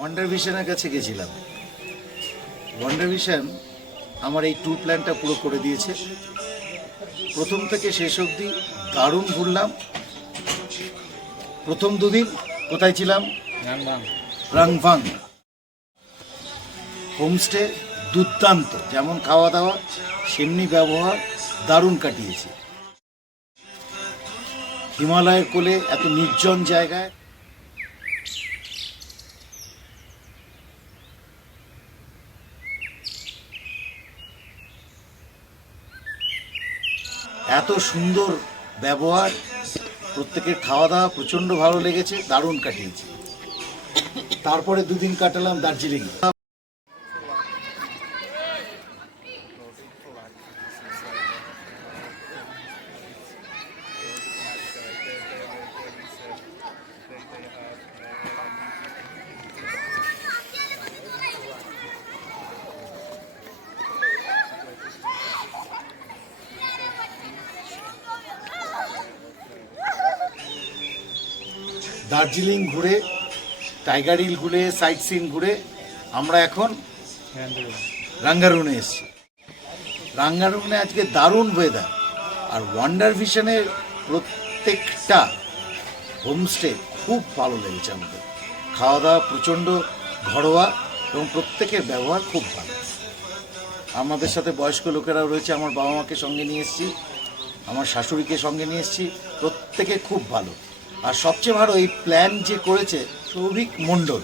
Wonder ভিশনের কাছে গেছিলাম। Wonder vision আমার এই ট্যুর প্ল্যানটা পুরো করে দিয়েছে। প্রথম থেকে শেষ অবধি দারুণ ঘুরলাম। প্রথম দুদিন কোথায় ছিলাম? রাংভাং। হোমস্টে দুর্দান্ত, যেমন খাওয়া দাওয়া সেমনি ব্যবহার, দারুণ কাটিয়েছি। হিমালয়ের কোলে এত নির্জন জায়গায় এত সুন্দর ব্যবহার, প্রত্যেকের খাওয়া দাওয়া প্রচণ্ড ভালো লেগেছে, দারুণ কাটিয়েছি। তারপরে দুদিন কাটালাম দার্জিলিং। দার্জিলিং ঘুরে, টাইগার হিল ঘুরে, সাইট সিন ঘুরে আমরা এখন রাঙ্গারুনে এসেছি। রাঙ্গারুনে আজকে দারুণ ওয়েদার, আর ওয়ান্ডার ভিশনের প্রত্যেকটা হোমস্টে খুব ভালো লেগেছে আমাদের। খাওয়া দাওয়া প্রচণ্ড ঘরোয়া এবং প্রত্যেকের ব্যবহার খুব ভালো। আমাদের সাথে বয়স্ক লোকেরাও রয়েছে, আমার বাবা মাকে সঙ্গে নিয়ে এসেছি, আমার শাশুড়িকে সঙ্গে নিয়ে এসেছি, প্রত্যেকে খুব ভালো। আর সবচেয়ে ভালো এই প্ল্যান যে করেছে সৌভিক মণ্ডল,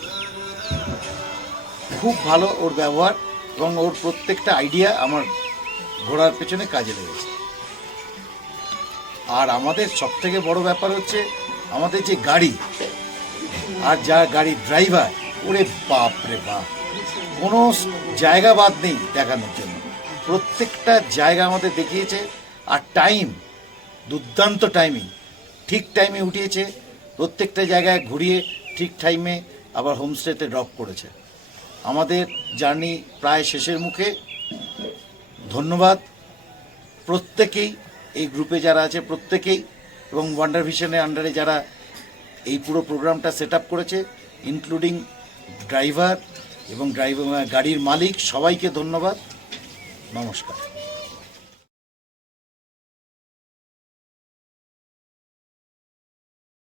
খুব ভালো ওর ব্যবহার এবং ওর প্রত্যেকটা আইডিয়া আমার ঘোরার পেছনে কাজে লেগেছে। আর আমাদের সবথেকে বড় ব্যাপার হচ্ছে আমাদের যে গাড়ি আর যা গাড়ির ড্রাইভার, ওরে বাপ রে বাপ, কোনো জায়গা বাদ নেই দেখানোর জন্য। প্রত্যেকটা জায়গা আমাদের দেখিয়েছে, আর টাইম দুর্দান্ত টাইমিং, ঠিক টাইমে উঠিয়েছে, প্রত্যেকটা জায়গায় ঘুরিয়ে ঠিক টাইমে আবার হোমস্টেতে ড্রপ করেছে। আমাদের জার্নি প্রায় শেষের মুখে। ধন্যবাদ প্রত্যেকেই, এই গ্রুপে যারা আছে প্রত্যেকেই, এবং ওয়ান্ডার ভিশনের আন্ডারে যারা এই পুরো প্রোগ্রামটা সেট আপ করেছে, ইনক্লুডিং ড্রাইভার এবং গাড়ির মালিক, সবাইকে ধন্যবাদ। নমস্কার।